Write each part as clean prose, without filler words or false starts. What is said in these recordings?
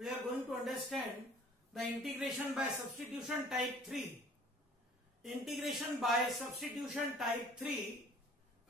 we are going to understand the integration by substitution type 3. Integration by substitution type 3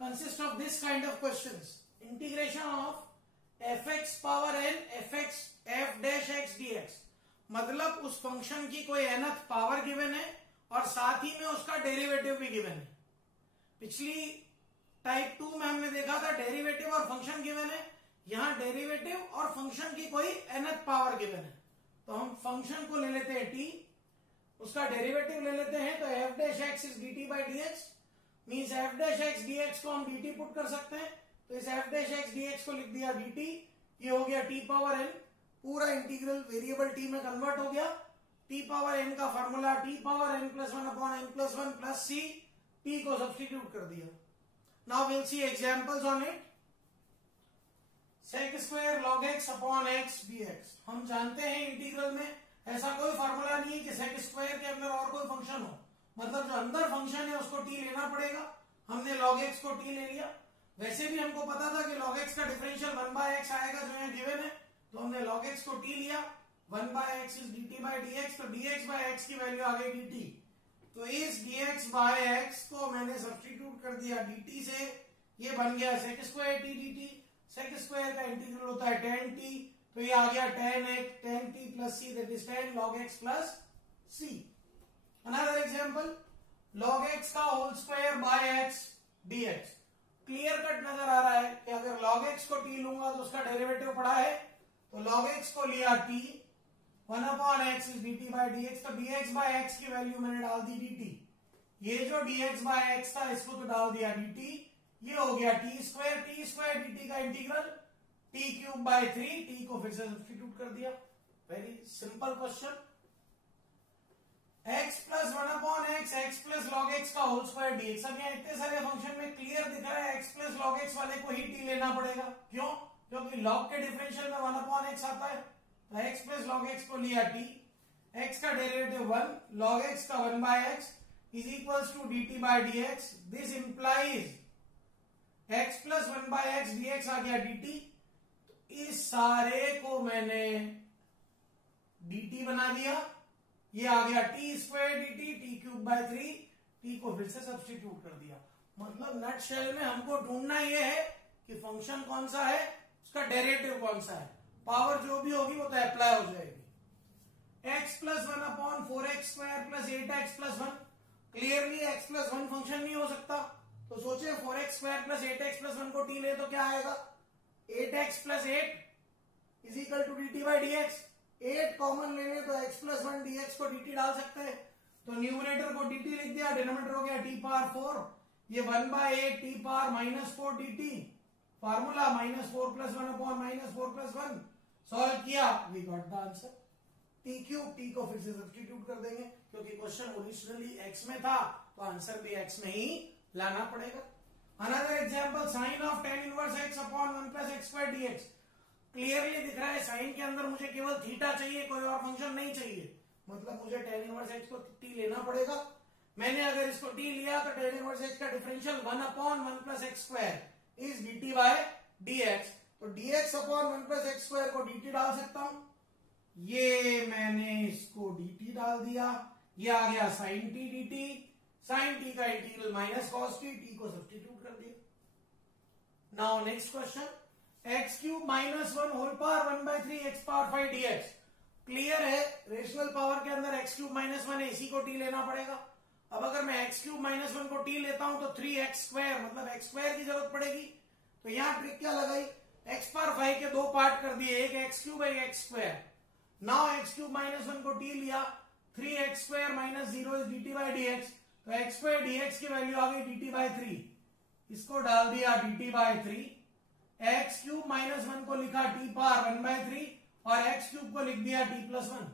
consists of this kind of questions. Integration of fx power n f dash x dx. मतलब उस function की कोई nth power given है और साथ ही में उसका derivative भी गिवन है. पिछली टाइप 2 में हमने देखा था डेरिवेटिव और फंक्शन गिवन है. यहां डेरिवेटिव और फंक्शन की कोई nth पावर गिवन है. तो हम फंक्शन को ले लेते हैं t, उसका डेरिवेटिव ले लेते हैं. तो f dash x is dt by dx means f dash x dx को हम dt पुट कर सकते हैं. तो इस f डैश x dx को लिख दिया dt. ये हो गया t पावर n. पूरा इंटीग्रल वेरिएबल t में कन्वर्ट हो गया. t पावर n का formula t power n plus one upon n plus one plus c. t को सब्स्टिट्यूट कर दिया. Now will see examples on it. sec square log x upon x dx. हम जानते हैं integral में ऐसा कोई फॉर्मूला नहीं है कि sec स्क्वायर के अंदर और कोई फंक्शन हो. मतलब जो अंदर फंक्शन है उसको t लेना पड़ेगा. हमने log x को t ले लिया. वैसे भी हमको पता था कि log x का डिफरेंशियल 1 बाय x आएगा जो यहाँ गिवन है. तो हमने log x को t लिया. 1 by x is dt by dx. तो dx बाय x की वैल्यू आ गई dt. तो इस dx बाय x को मैंने सब्स्टिट्यूट कर दिया dt से. ये बन गया sec square t dt. sec square का इंटीग्रल होता है tan t. तो ये आ गया tan t plus c that is tan log x plus c. Another example log x का whole square by x dx. Clear cut नजर आ रहा है कि अगर log x को t लूंगा तो उसका डेरिवेटिव पड़ा है. तो log x को लिया t. 1 upon x is dt by dx. तो dx बाय x की वैल्यू मैंने डाल दी dt. ये जो dx बाय x था इसको तो डाल दिया dt. ये हो गया t स्क्वायर dt का integral t cube by 3. t को फिर से सब्स्टिट्यूट कर दिया. Very simple question. x plus 1 upon x plus log x का होल स्क्वायर dx. अब यहाँ इतने सारे फंक्शन में क्लियर दिख रहा है x प्लस log x वाले को ही t लेना पड़ेगा. क्यों? क्योंकि log के डिफरेंशियल में 1 अपॉन x आता है. तो x प्लस log x को लिया t. x का डेरिवेटिव 1, log x का 1 by x is equals to dt by dx. This implies x plus 1 by x dx आ गया dt. इस सारे को मैंने dt बना दिया. ये आ गया t square dt t cube by 3. t को फिर से सब्स्टिट्यूट कर दिया. मतलब नट शेल में हमको ढूंढना ये है कि फंक्शन कौन सा है, उसका डेरिवेटिव कौन सा है. पावर जो भी होगी वो तो अप्लाई हो जाएगी. x plus 1 upon 4x square plus 8x plus 1. Clearly x plus 1 function नहीं हो सकता. तो सोचे 4x square plus 8x plus 1 को t ले तो क्या आएगा. 8x plus 8 is equal to dt by dx. 8 common ले लें तो x प्लस 1 dx को dt डाल सकते हैं. तो न्यूमरेटर को dt लिख दिया. डिनोमिनेटर हो गया t पावर 4. ये 1 by 8 t power minus 4 dt. Formula minus 4 plus 1 upon minus 4 plus 1. Solve किया, we got the answer. t cube. t को फिर से सब्स्टिट्यूट कर देंगे क्योंकि क्वेश्चन ओरिजिनली x में था तो आंसर भी x में ही लाना पड़ेगा. Another example sine of tan inverse x upon 1 plus x square dx. Clearly दिख रहा है साइन के अंदर मुझे केवल थीटा चाहिए, कोई और फंक्शन नहीं चाहिए. मतलब मुझे tan इनवर्स x को t लेना पड़ेगा. मैंने अगर इसको t लिया तो tan इनवर्स x का differential 1 upon 1 plus x square is dt by dx. तो dx upon 1 plus x square को dt डाल सकता हूं. ये मैंने इसको dt डाल दिया. ये आ गया sine t dt. Sine t का integral minus cos t. t को सब्स्टिट्यूट कर दिया. Now next question. x cube minus 1 whole power 1 by 3 x power 5 dx. Clear है रेशनल पावर के अंदर x क्यूब माइनस 1 है, इसी को t लेना पड़ेगा. अब अगर मैं x क्यूब माइनस 1 को t लेता हूं तो 3x स्क्वायर मतलब x स्क्वायर की जरूरत पड़ेगी. तो यहां ट्रिक क्या लगाई, x पावर 5 के दो पार्ट कर दिए, एक x क्यूब एक x square. Now x cube minus 1 को t लिया. 3x square minus 0 is dt by dx. तो x स्क्वायर dx की वैल्यू आ गई dt बाई 3. इसको डाल दिया dt by 3. x cube minus 1 को लिखा t पावर 1 बाय 3 और x क्यूब को लिख दिया t प्लस 1.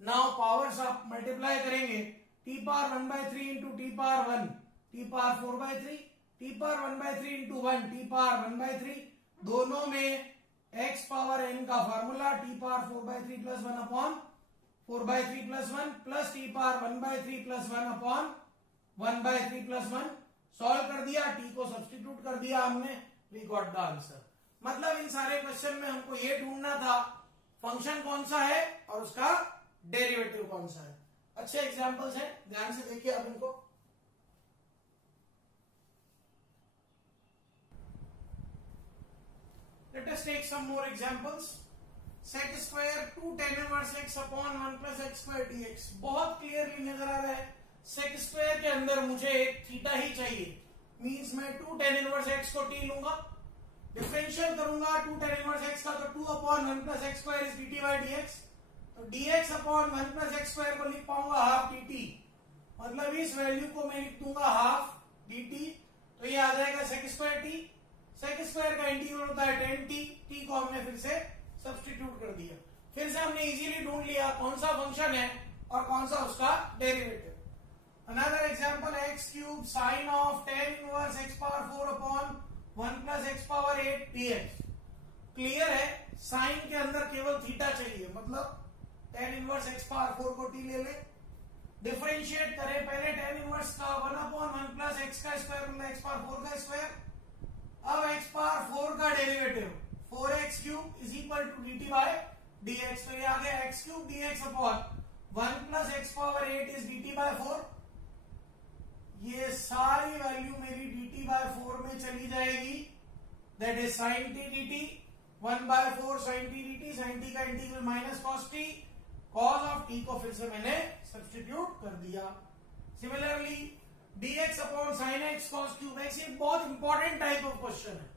नाउ पावर्स आप मल्टीप्लाई करेंगे. t power 1 by 3 into t power 1 t power 4 by 3 t power 1 by 3 into 1 t power 1 by 3. दोनों में x पावर n का formula t power 4 by 3 plus 1 upon 4 by 3 plus 1 plus t power 1 by 3 plus 1 upon 1 by 3 plus 1. Solve कर दिया. t को substitute कर दिया हमने. We got the answer. मतलब इन सारे क्वेश्चन में हमको ये ढूंढना था फंक्शन कौन सा है और उसका डेरिवेटिव कौन सा है। अच्छे एग्जांपल्स हैं, ध्यान से देखिए आप इनको। Let us take some more examples. sec square 2 tan inverse x upon 1 plus x square dx बहुत क्लियरली नजर आ रहा है। sec स्क्वायर के अंदर मुझे एक थीटा ही चाहिए, मींस मैं 2 tan इनवर्स x को t लूंगा, डिफरेंशियल करूंगा 2 tan इनवर्स x का, तो 2 upon 1 plus x square is dt by dx। तो dx upon 1 plus x square को लिख पाऊंगा हाफ dt, मतलब इस वैल्यू को मैं लिख दूंगा हाफ dt। तो ये आ जाएगा sec square t। sec square का इंटीग्रल होता है tan t, t को हमने फिर से सब्स्टिट्यूट कर दिया। फिर से हमने इजीली ढूंढ लिया कौन सा फंक्शन है और कौन सा उसका derivative. Another example x cube sign of tan inverse x power 4 upon 1 plus x power 8 dx। Clear है, साइन के अंदर केवल थीटा चाहिए, मतलब tan इनवर्स x पावर 4 को t ले ले, डिफरेंशिएट करें पहले tan इनवर्स का 1 अपॉन 1 प्लस एक्स का स्क्वायर मतलब x पावर 4 का स्क्वायर। अब x पावर 4 का derivative 4x cube is equal to dt by dx। तो ये आ गया x cube dx upon 1 plus x power 8 is dt by 4। ये सारी वैल्यू मेरी dt बाय 4 में चली जाएगी, that is sin t dt 1 by 4 sin t dt। sin t का integral minus cos t, cos of t को फिर से मैंने सब्स्टिट्यूट कर दिया। Similarly dx upon sin x cos cube x, ये बहुत इंपॉर्टेंट टाइप ऑफ क्वेश्चन है।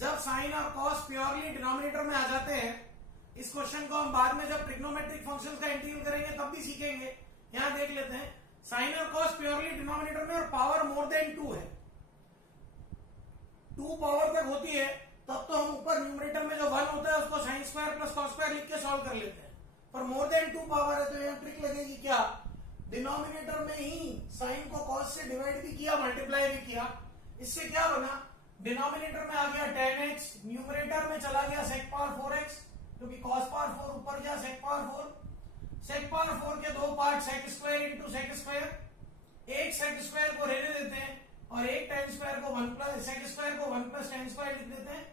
जब साइन और कॉस प्योरली डिनोमिनेटर में आ जाते हैं, इस क्वेश्चन को हम बाद में जब ट्रिग्नोमेट्रिक फंक्शंस का इंटीग्रल करेंगे तब भी सीखेंगे। यहां देख लेते हैं, साइन और कॉस प्योरली डिनोमिनेटर में और पावर मोर देन 2 है, 2 पावर तक होती है, तब तो हम ऊपर न्यूमरेटर में जो 1 होता है उसको sine square plus cos square लिख के सॉल्व कर लेते हैं। पर मोर देन 2 पावर है तो यहां ट्रिक लगेगी क्या, डिनोमिनेटर में ही साइन को कॉस से डिवाइड भी किया, मल्टीप्लाई भी किया। इससे क्या बना, डिनोमिनेटर में आ गया tan x, न्यूमरेटर में चला गया sec पावर 4x, क्योंकि cos पावर 4 ऊपर गया sec पावर 4। sec पावर 4 के दो part sec square into sec square, एक sec स्क्वायर को रहने देते हैं और एक tan स्क्वायर को 1 प्लस sec स्क्वायर को 1 प्लस tan स्क्वायर लिख देते हैं।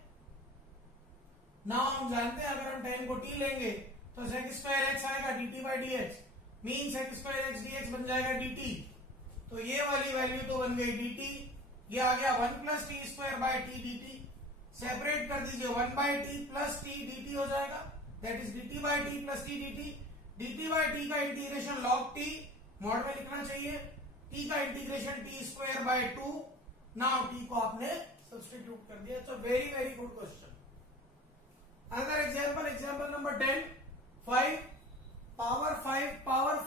ना हम जानते हैं अगर हम tan को t लेंगे तो sec स्क्वायर x आएगा dt by dx, mean sec square x dx बन जाएगा dt। तो ये वाली वैल्यू तो बन गई dt, ये आ गया 1 plus t square by t d t. Separate कर दीजिए, 1 by t plus t d t हो जाएगा, that is dt by t plus t d t. dt by t का इंटीग्रेशन log t मॉड में लिखना चाहिए, t का integration t square by 2। Now t को आपने सब्स्टिट्यूट कर दिया। It's a very very good question. Another example, example number 10, 5 power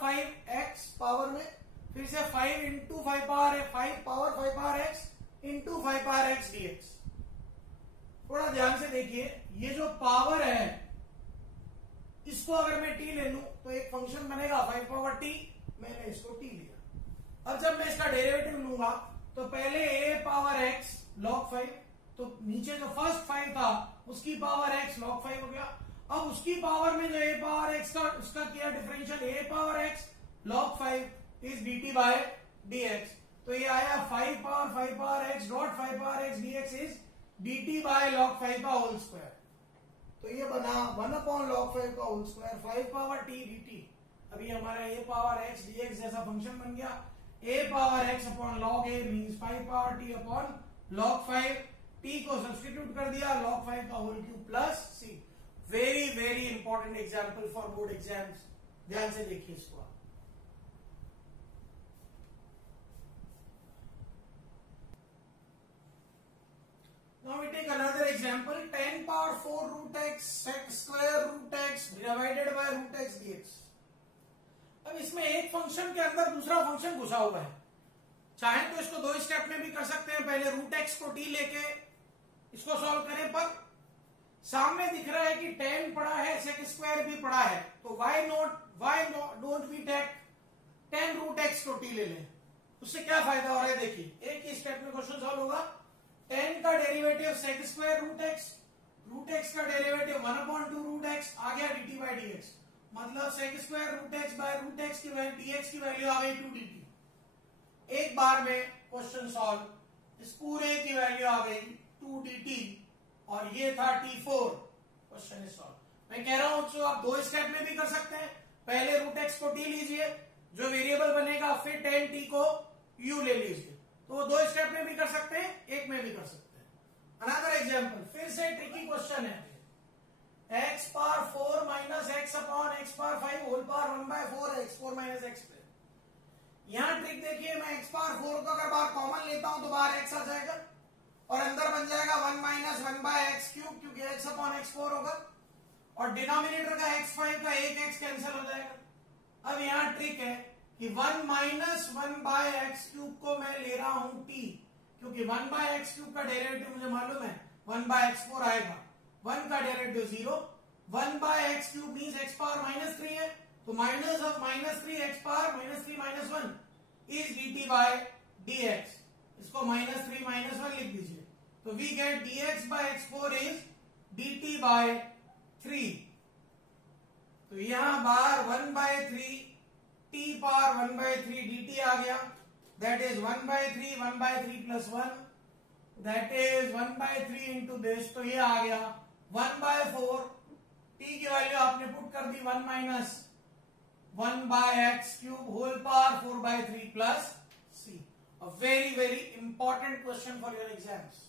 5 x power में फिर से 5 इंटू 5 पावर है, 5 power x into 5 power x dx। थोड़ा ध्यान से देखिए, ये जो पावर है इसको अगर मैं t ले लूं तो एक फंक्शन बनेगा 5 पावर t, मैंने इसको t लिया। अब जब मैं इसका डेरिवेटिव लूंगा तो पहले a पावर x log 5, तो नीचे जो फर्स्ट 5 था उसकी पावर x log 5 हो गया। अब उसकी पावर में जो a पावर x का उसका किया differential, a power x log 5 is dt by dx। तो ये आया 5 power x dot 5 power x dx is dt by log 5 का होल स्क्वायर। तो ये बना 1 अपॉन log 5 का whole square 5 power t dt। अभी हमारा a पावर x dx जैसा फंक्शन बन गया। a power x upon log a means 5 power t upon log 5, t को सब्स्टिट्यूट कर दिया, log 5 का whole cube plus c। Very very important example for board exams, ध्यान से देखिए इसको। Now we take another example, 10 power 4 root x sec square root x divided by root x dx। अब इसमें एक फंक्शन के अंदर दूसरा फंक्शन घुसा हुआ है, चाहे तो इसको 2 स्टेप में भी कर सकते हैं, पहले रूट एक्स को t लेके इसको सॉल्व करें, पर सामने दिख रहा है कि tan पड़ा है, sec स्क्वायर भी पड़ा है, तो why don't we take tan root x को t ले लें। उससे क्या फायदा हो रहा है, देखिए एक ही स्टेप में क्वेश्चन सॉल्व होगा। tan का derivative sec square root x का डेरिवेटिव 1/2 रूट एक्स आ गया dt बाई dx, मतलब sec square root x by root x की dx की वैल्यू आ गई 2 dt। एक बार में क्वेश्चन सॉल्व, इस पूरे की वैल्यू आ गई 2 dt और ये था t4, क्वेश्चन इज सॉल्व। मैं कह रहा हूं तो आप दो स्टेप में भी कर सकते हैं। पहले रूट एक्स को टी लीजिए, जो वेरिएबल बनेगा, फिर टेन टी को यू ले लीजिए। तो वो दो स्टेप में भी कर सकते हैं, एक में भी कर सकते हैं। अनदर एग्जांपल, फिर से ट्रिकी क्वेश्चन है। x power 4 minus x upon x power 5 whole power 1/4 x 4 minus x पे। यहां ट्रिक देखिए, मैं x पावर 4 को अगर बाहर कॉमन लेता हूं तो बाहर x आ जाएगा और अंदर बन जाएगा 1 माइनस 1/x³ क्योंकि x अपॉन x4 होगा और डिनोमिनेटर का x5 का एक x कैंसिल हो जाएगा। अब यहां ट्रिक है कि 1 माइनस 1/x³ को मैं ले रहा हूं t, क्योंकि 1/x³ का डेरिवेटिव मुझे मालूम है 1/x4 आएगा। 1 का derivative 0, 1/x³ means x power -3 है, तो minus of -3 x power -3 - 1 is dt by dx। इसको -3 - 1 लिख दीजिए, तो we get dx by x4 is dt by 3। तो यहां बाहर 1/3 t पावर 1/3 dt आ गया, that is 1/3 1/3 plus 1, that is 1/3 into this, तो ये आ गया 1/4। t की वैल्यू आपने पुट कर दी 1 minus 1/x³ whole power 4/3 plus c। A very very important question for your exams.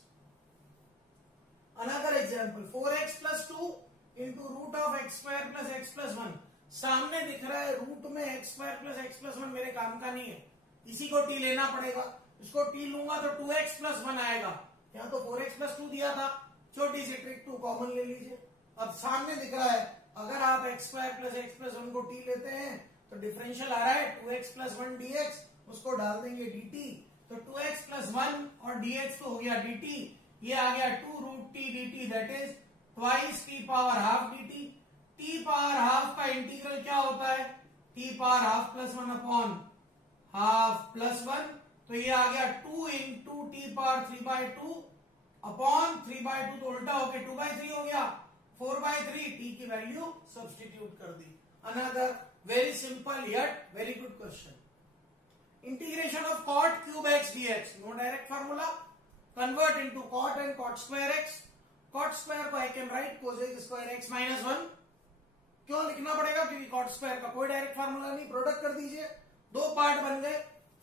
Another example, 4x plus 2 into root of x² plus x plus 1। सामने दिख रहा है रूट में x² प्लस x प्लस 1 मेरे काम का नहीं है, इसी को t लेना पड़ेगा। इसको t लूंगा तो 2x प्लस 1 आएगा, यहां तो 4x प्लस 2 दिया था, छोटी सी ट्रिक 2 कॉमन ले लीजिए। अब सामने दिख रहा है, अगर आप x² प्लस x प्लस 1 को t लेते हैं तो डिफरेंशियल आ रहा है 2x प्लस 1 dx, उसको डाल देंगे dt, तो 2x प्लस 1 और dx तो हो गया dt, ये आ गया 2 root t dt, that is twice t power half dt। t power half का इंटीग्रल क्या होता है, t power half plus 1 upon half plus 1, तो ये आ गया 2 इंटू t पावर 3/2 अपॉन 3/2, तो उल्टा होके 2/3 हो गया, 4/3 t की वैल्यू सब्स्टिट्यूट कर दी। Another very simple yet very good question. Integration of cot cube x dx, no direct formula, convert into cot and cot square x। cot square को I can write cosec square x minus 1। क्यों लिखना पड़ेगा, क्योंकि cot square का कोई direct formula नहीं। Product कर दीजिए, दो पार्ट बन गए।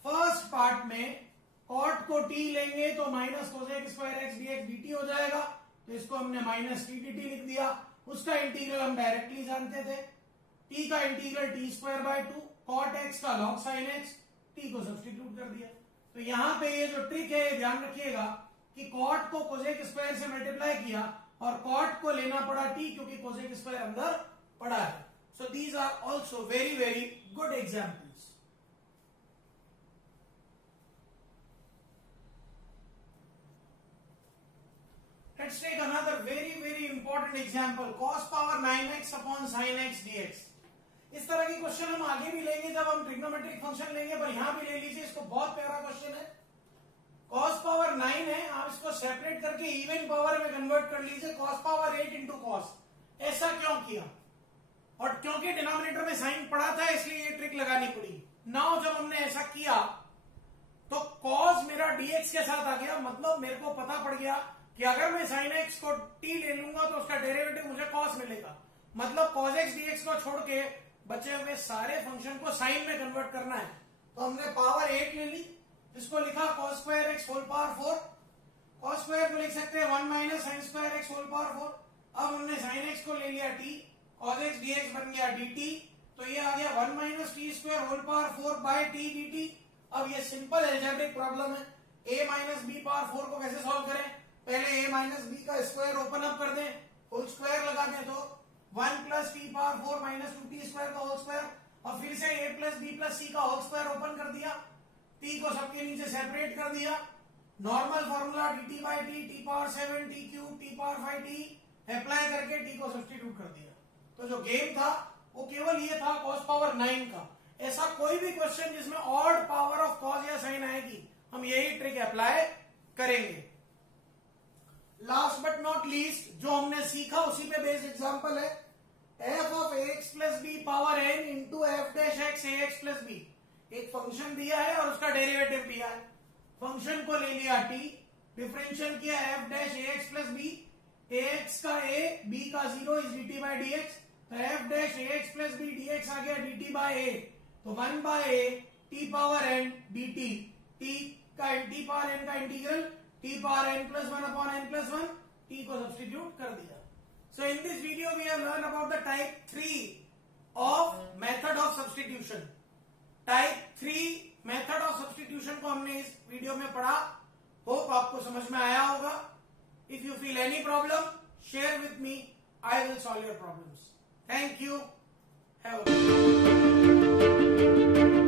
फर्स्ट पार्ट में cot को t लेंगे तो minus cosec square x dx dt हो जाएगा, तो इसको हमने माइनस t dt लिख दिया। उसका इंटीग्रल हम डायरेक्टली जानते थे, t का इंटीग्रल t²/2, cot x का log sin x, t को सब्स्टिट्यूट कर दिया। तो यहां पे ये जो ट्रिक है ध्यान रखिएगा कि cot को cosec स्क्वायर से मल्टीप्लाई किया और cot को लेना पड़ा t, क्योंकि cosec स्क्वायर अंदर पड़ा है। So these are also very very good examples. Let's take another very important example, cos power 9x upon sin x dx। इस तरह की क्वेश्चन हम आगे भी लेंगे जब हम ट्रिग्नोमेट्रिक फंक्शन लेंगे, पर यहां भी ले लीजिए, इसको बहुत प्यारा क्वेश्चन है। cos पावर 9 है, आप इसको सेपरेट करके इवन पावर में कन्वर्ट कर लीजिए, cos पावर 8 इंटू कॉस। ऐसा क्यों किया, और क्योंकि डिनोमिनेटर में साइन पड़ा था इसलिए ये ट्रिक लगानी पड़ी। नाउ जब हमने ऐसा किया तो cos मेरा dx के साथ आ गया, मतलब मेरे को पता पड़ गया कि अगर मैं sin x को t ले लूंगा तो उसका डेरिवेटिव मुझे cos मिलेगा, मतलब cos x dx को छोड़ के बचे हुए सारे फंक्शन को साइन में कन्वर्ट करना है। तो हमने पावर 8 ले ली, इसको लिखा cos square x whole power 4। cos square को लिख सकते हैं 1 minus sin square x whole power 4। अब हमने sin x को ले लिया t, cos x dx बन गया dt, तो ये आ गया 1 minus t square whole power 4 by t dt। अब ये सिंपल एल्जेब्रिक प्रॉब्लम है, a माइनस b पावर 4 को कैसे सॉल्व करें, पहले a माइनस b का स्क्वायर ओपन अप कर दें, होल स्क्वायर लगा दें, तो 1 plus t power 4 minus 2t square का होल स्क्वायर, और फिर से a plus b plus c का होल स्क्वायर ओपन कर दिया, t को सबके नीचे सेपरेट कर दिया, normal formula dt by T, T power 7 t cube T power 5 t apply करके t को सब्स्टिट्यूट कर दिया। तो जो गेम था वो केवल ये था cos पावर 9 का। ऐसा कोई भी क्वेश्चन जिसमें ऑड पावर ऑफ cos या साइन आएगी, हम यही ट्रिक अप्लाई करेंगे। लास्ट बट नॉट लीस्ट, जो हमने सीखा उसी पे बेस्ड एग्जांपल है, f of ax plus b power n into f dash x a x plus b. एक फंक्शन दिया है और उसका डेरिवेटिव दिया है, फंक्शन को ले लिया t, डिफरेंशियल किया f dash a x plus b, ax का a, b का 0 इज dt बाय dx, तो f dash ax plus b dx आ गया dt बाय a, तो 1 by a t power n dt, t power n का integral t power n plus 1 upon n plus 1, t को substitute कर दिया. So in this video we have learned about the type 3 of method of substitution. Type 3 method of substitution को हमने इस video में पढ़ा. Hope आपको समझ में आया होगा. If you feel any problem, share with me. I will solve your problems. Thank you. Have a good day.